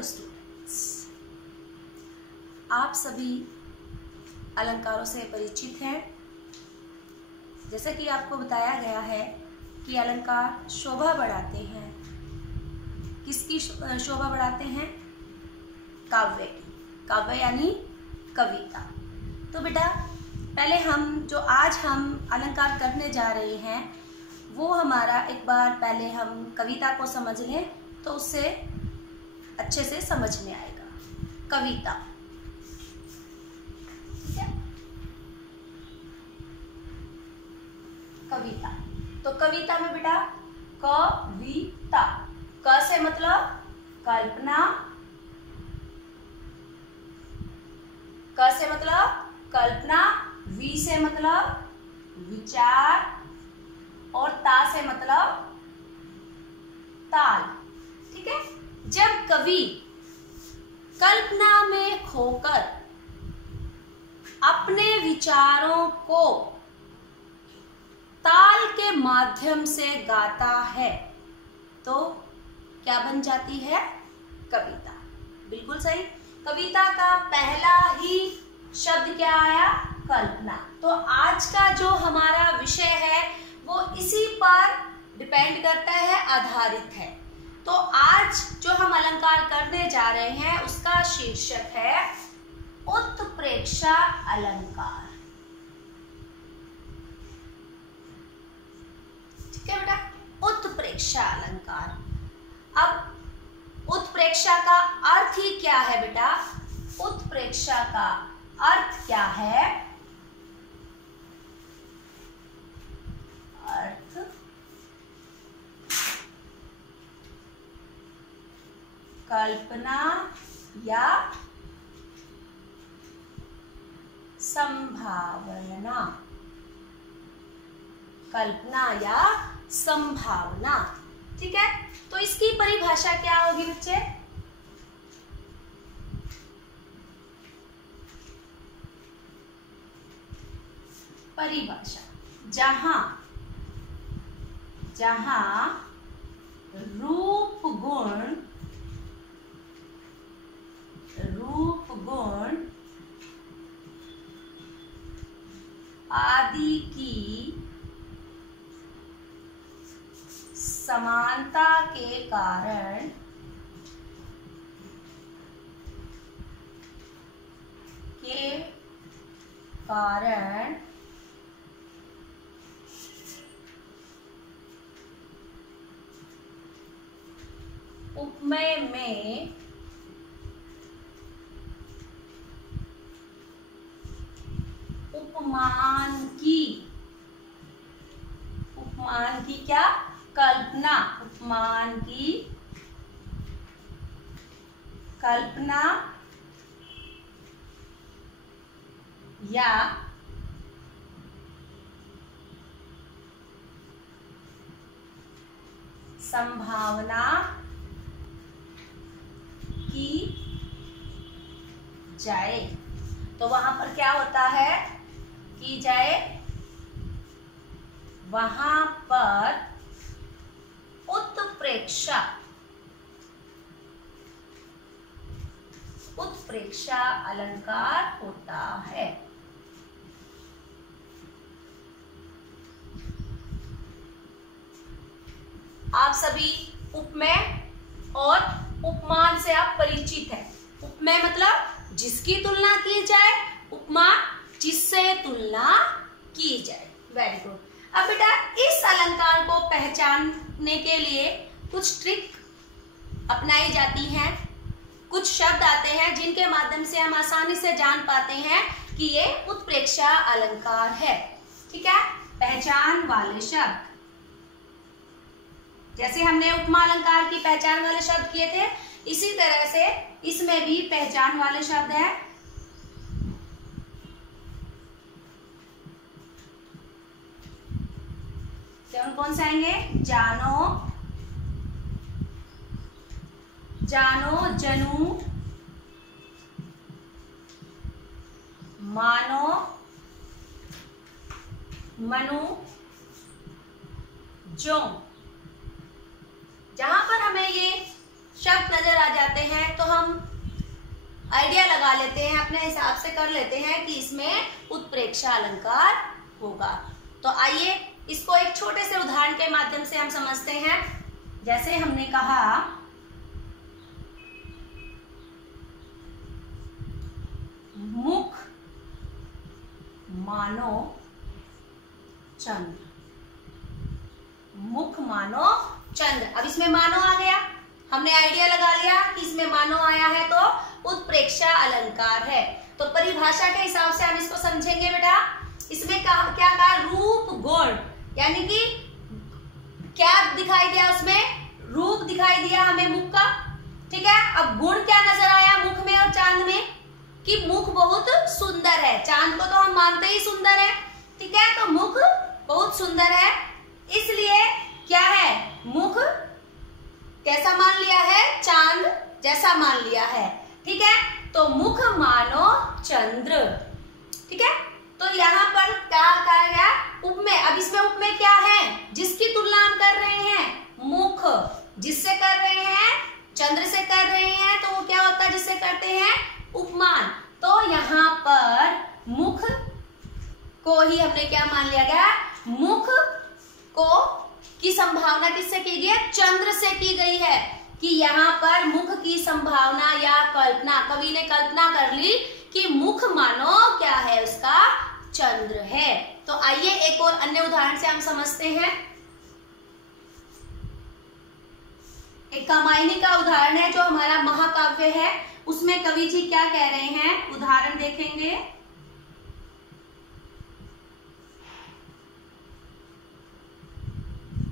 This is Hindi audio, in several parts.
हेलो स्टूडेंट्स, आप सभी अलंकारों से परिचित हैं। जैसा कि आपको बताया गया है कि अलंकार शोभा बढ़ाते हैं। किसकी शोभा बढ़ाते हैं? काव्य की। काव्य यानी कविता। तो बेटा पहले आज हम अलंकार करने जा रहे हैं वो हमारा एक बार पहले हम कविता को समझ लें तो उससे अच्छे से समझ में आएगा। कविता, ठीक है? कविता, तो कविता में बेटा कविता, क से मतलब कल्पना, क से मतलब कल्पना, वी से मतलब विचार और ता से मतलब ताल, ठीक है? जब कवि कल्पना में खोकर अपने विचारों को ताल के माध्यम से गाता है तो क्या बन जाती है? कविता। बिल्कुल सही। कविता का पहला ही शब्द क्या आया? कल्पना। तो आज का जो हमारा विषय है वो इसी पर डिपेंड करता है, आधारित है। तो आज जो हम अलंकार करने जा रहे हैं उसका शीर्षक है उत्प्रेक्षा अलंकार। ठीक है बेटा, उत्प्रेक्षा अलंकार। अब उत्प्रेक्षा का अर्थ ही क्या है बेटा? उत्प्रेक्षा का अर्थ क्या है? अर्थ कल्पना या संभावना। कल्पना या संभावना, ठीक है? तो इसकी परिभाषा क्या होगी बच्चे? परिभाषा, जहां रूप गुण आदि की समानता के कारण उपमेय में उपमान की क्या? कल्पना। उपमान की कल्पना या संभावना की जाए। तो वहां पर क्या होता है? की जाए, वहां पर उत्प्रेक्षा अलंकार होता है। आप सभी उपमेय और उपमान से आप परिचित हैं। उपमेय मतलब जिसकी तुलना की जाए, उपमान जिससे तुलना की जाए। Very good. अब बेटा इस अलंकार को पहचानने के लिए कुछ ट्रिक अपनाई जाती हैं। कुछ शब्द आते हैं जिनके माध्यम से हम आसानी से जान पाते हैं कि ये उत्प्रेक्षा अलंकार है। ठीक है? पहचान वाले शब्द, जैसे हमने उपमा अलंकार की पहचान वाले शब्द किए थे, इसी तरह से इसमें भी पहचान वाले शब्द है। कौन से आएंगे? जानो, जनु, मानो, मनु, जो। जहां पर हमें ये शब्द नजर आ जाते हैं तो हम आइडिया लगा लेते हैं, अपने हिसाब से कर लेते हैं कि इसमें उत्प्रेक्षा अलंकार होगा। तो आइए इसको एक छोटे से उदाहरण के माध्यम से हम समझते हैं। जैसे हमने कहा मुख मानो चंद्र, मुख मानो चंद्र। अब इसमें मानो आ गया, हमने आइडिया लगा लिया कि इसमें मानो आया है तो उत्प्रेक्षा अलंकार है। तो परिभाषा के हिसाब से हम इसको समझेंगे बेटा। इसमें क्या कहा, रूप गुण, यानी कि क्या दिखाई दिया, उसमें रूप दिखाई दिया हमें मुख का, ठीक है। अब गुण क्या नजर आया मुख में और चांद में, कि मुख बहुत सुंदर है। चांद को तो हम मानते ही सुंदर है, ठीक है, तो मुख बहुत सुंदर है, इसलिए क्या है, मुख कैसा मान लिया है, चांद जैसा मान लिया है, ठीक है। तो मुख मानो चंद्र, ठीक है। तो यहाँ पर क्या कहा गया, उपमेय। अब इसमें उपमेय क्या है, जिसकी तुलना हम कर रहे हैं, मुख जिससे कर रहे हैं, चंद्र से कर रहे हैं, तो वो क्या होता है जिससे करते हैं, उपमान। तो यहाँ पर मुख को ही हमने क्या मान लिया गया, मुख को की संभावना किससे की गई है, चंद्र से की गई है, कि यहाँ पर मुख की संभावना या कल्पना, कवि ने कल्पना कर ली कि मुख मानो क्या है, उसका चंद्र है। तो आइए एक और अन्य उदाहरण से हम समझते हैं। एक कामायनी का उदाहरण है जो हमारा महाकाव्य है, उसमें कवि जी क्या कह रहे हैं, उदाहरण देखेंगे।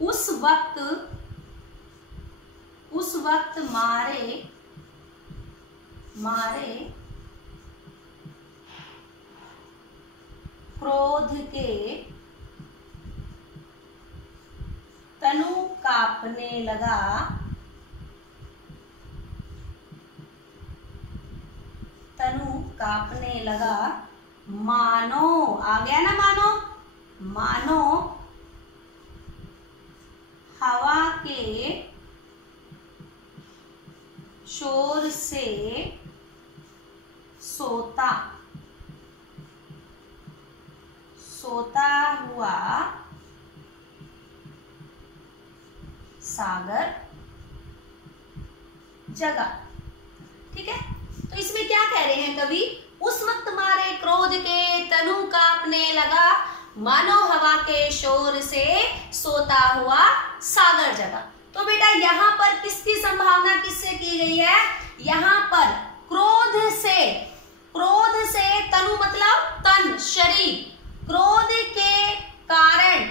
उस वक्त मारे क्रोध के तनु कांपने लगा, मानो, आ गया ना मानो हवा के शोर से सोता हुआ सागर जगा, ठीक है। तो इसमें क्या कह रहे हैं कवि, उस वक्त मारे क्रोध के तनु कांपने लगा, मानो हवा के शोर से सोता हुआ सागर जगा। तो बेटा यहाँ पर किसकी संभावना किससे की गई है, यहाँ पर क्रोध से तनु मतलब तन, शरीर, क्रोध के कारण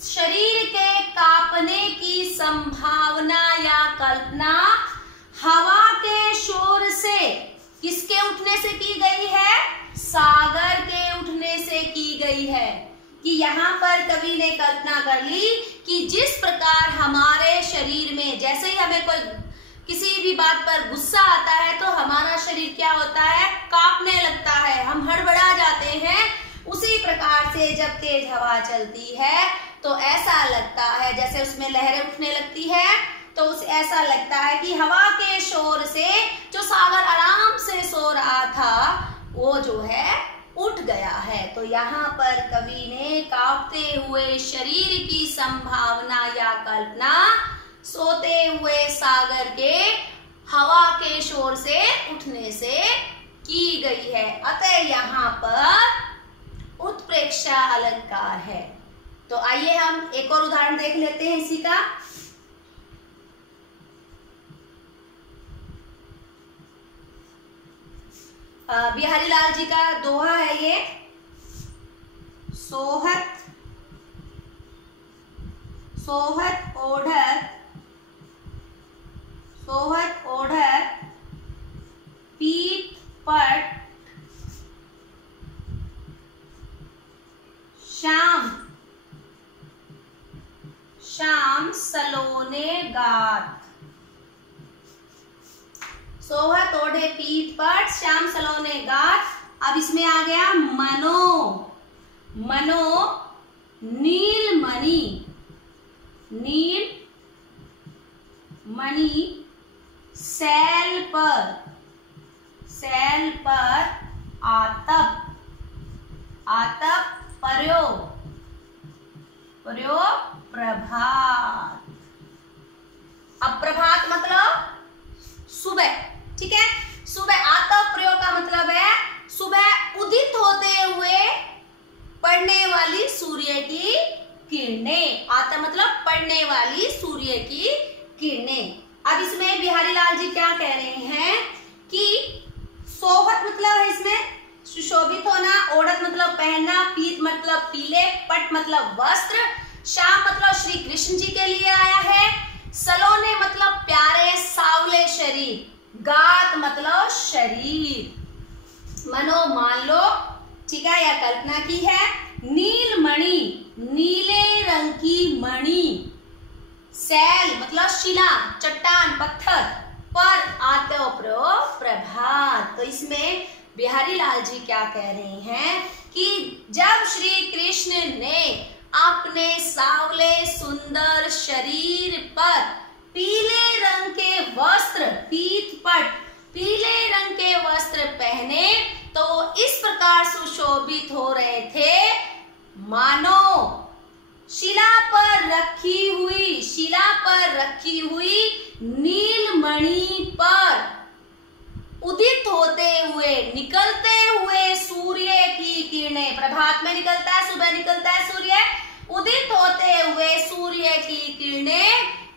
शरीर के कांपने की संभावना या कल्पना हवा के शोर से किसके उठने से की गई है, सागर के उठने से की गई है। कि यहाँ पर कवि ने कल्पना कर ली कि जिस प्रकार हमारे शरीर में, जैसे ही हमें कोई किसी भी बात पर गुस्सा आता है तो हमारा शरीर क्या होता है, कांपने लगता है, हम हड़बड़ा जाते हैं। उसी प्रकार से जब तेज हवा चलती है तो ऐसा लगता है जैसे उसमें लहरें उठने लगती है, तो ऐसा लगता है कि हवा के शोर से जो सागर आराम से सो रहा था वो जो है उठ गया है। तो यहाँ पर कवि ने कांपते हुए शरीर की संभावना या कल्पना सोते हुए सागर के हवा के शोर से उठने से की गई है। अतः यहाँ पर उत्प्रेक्षा अलंकार है। तो आइए हम एक और उदाहरण देख लेते हैं इसी का। बिहारी लाल जी का दोहा है ये, सोहत ओढ़त पीठ पट श्याम सलोने गात। सोहत ओढ़े पीठ पट श्याम सलोने गात। अब इसमें आ गया मनो नील मणि सैल पर आतप पर्यो प्रभात। अब प्रभात मतलब सुबह, ठीक है। सुबह आतप प्रयोग का मतलब है सुबह उदित होते हुए पड़ने वाली सूर्य की किरणें। आतप मतलब पड़ने वाली सूर्य की किरणें। अब इसमें बिहारी लाल जी क्या कह रहे हैं कि सोहत मतलब है इसमें सुशोभित होना, ओढ़त मतलब पहनना, पीत मतलब पीले, पट मतलब वस्त्र, शाम मतलब श्री कृष्ण जी के लिए आया है, सलोने मतलब प्यारे सावले शरीर, गात मतलब शरीर, मनो मान लो, ठीक है, या कल्पना की है। नीलमणि नीले रंग की मणि, सैल मतलब शिला चट्टान पत्थर पर आते प्रभात। तो इसमें बिहारी लाल जी क्या कह रहे हैं कि जब श्री कृष्ण ने अपने सावले सुंदर शरीर पर पीले रंग के वस्त्र, पीतपट पीले रंग के वस्त्र पहने तो इस प्रकार सुशोभित हो रहे थे मानो शिला पर रखी हुई नीलमणि पर उदित होते हुए निकलते हुए सूर्य की किरणें। प्रभात में निकलता है, सुबह निकलता है सूर्य, उदित होते हुए सूर्य की किरणें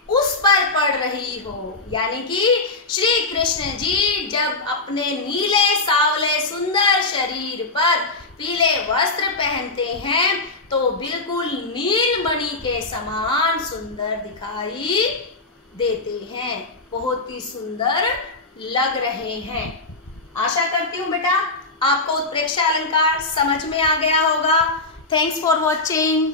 उस पर पड़ रही हो। यानी कि श्री कृष्ण जी जब अपने नीले सावले सुंदर शरीर पर पीले वस्त्र पहनते हैं तो बिल्कुल नीलमणि के समान सुंदर दिखाई देते हैं, बहुत ही सुंदर लग रहे हैं। आशा करती हूँ बेटा आपको उत्प्रेक्षा अलंकार समझ में आ गया होगा। Thanks for watching.